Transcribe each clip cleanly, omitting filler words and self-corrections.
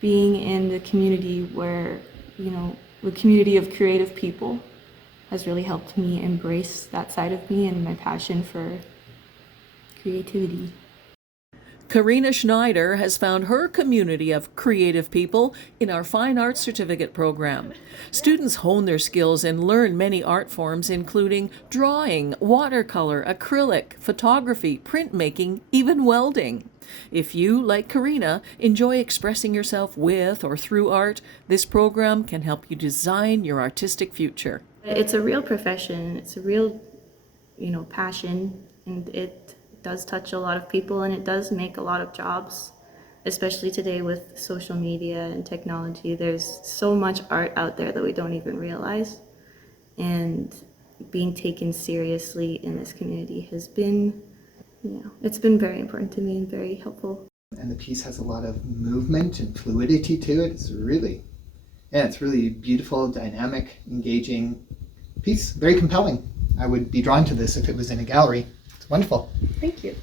being in the community where, you know, the community of creative people has really helped me embrace that side of me and my passion for creativity. Karina Schneider has found her community of creative people in our Fine Arts Certificate program. Students hone their skills and learn many art forms, including drawing, watercolor, acrylic, photography, printmaking, even welding. If you, like Karina, enjoy expressing yourself with or through art, this program can help you design your artistic future. It's a real profession. It's a real, you know, passion, and it does touch a lot of people, and it does make a lot of jobs, especially today with social media and technology. There's so much art out there that we don't even realize, and being taken seriously in this community has been, you know, it's been very important to me and very helpful. And the piece has a lot of movement and fluidity to it. It's really beautiful, dynamic, engaging piece, very compelling. I would be drawn to this if it was in a gallery. It's wonderful. Thank you.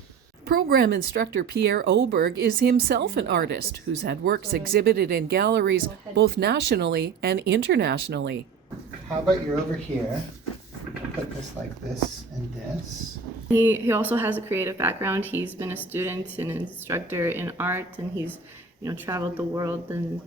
Program instructor Pierre Oberg is himself an artist who's had works exhibited in galleries both nationally and internationally. How about you're over here? I'll put this like this and this. He also has a creative background. He's been a student and an instructor in art, and he's, you know, traveled the world, and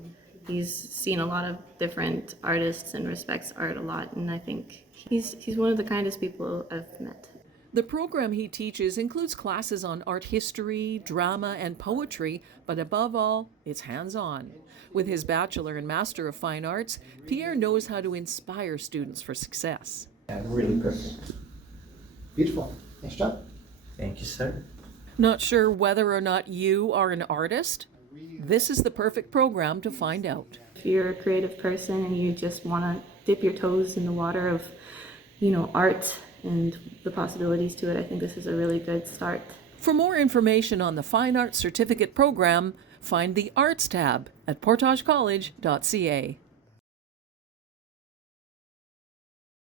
he's seen a lot of different artists and respects art a lot, and I think he's one of the kindest people I've met. The program he teaches includes classes on art history, drama, and poetry, but above all, it's hands-on. With his Bachelor and Master of Fine Arts, Pierre knows how to inspire students for success. Yeah, really perfect. Beautiful. Nice job. Thank you, sir. Not sure whether or not you are an artist? This is the perfect program to find out. If you're a creative person and you just want to dip your toes in the water of, you know, art and the possibilities to it, I think this is a really good start. For more information on the Fine Arts Certificate program, find the Arts tab at portagecollege.ca.